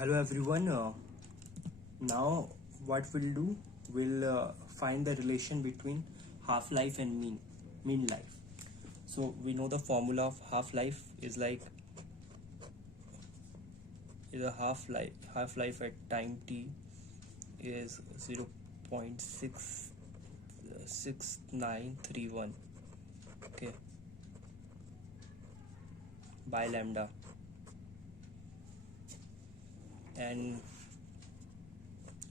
Hello everyone. Now what we'll do, we'll find the relation between half-life and mean life. So we know the formula of half-life is like a half-life at time t is 0.66931, okay, by lambda, and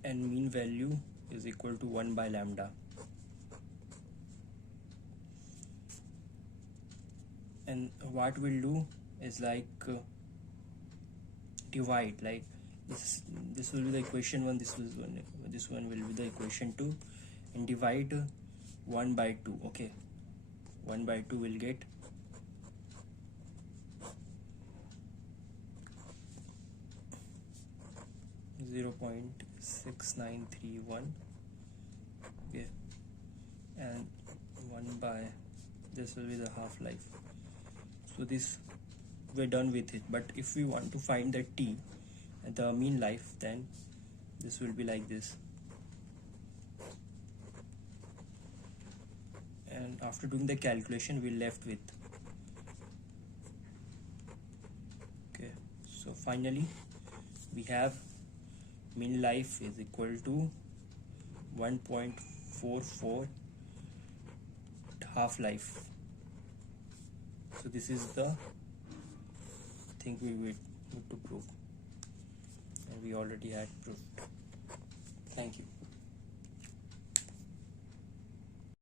mean value is equal to 1 by lambda. And what we'll do is divide, like this will be the equation 1, this one will be the equation 2, and divide 1 by 2. Okay, 1 by 2 will get 0.6931, okay, and 1 by this will be the half-life. So this, we're done with it. But if we want to find the t, the mean life, then this will be like this. And after doing the calculation, we're left with, okay, so finally we have mean life is equal to 1.44 half-life. So this is the thing we need to prove, and we already had proved. Thank you.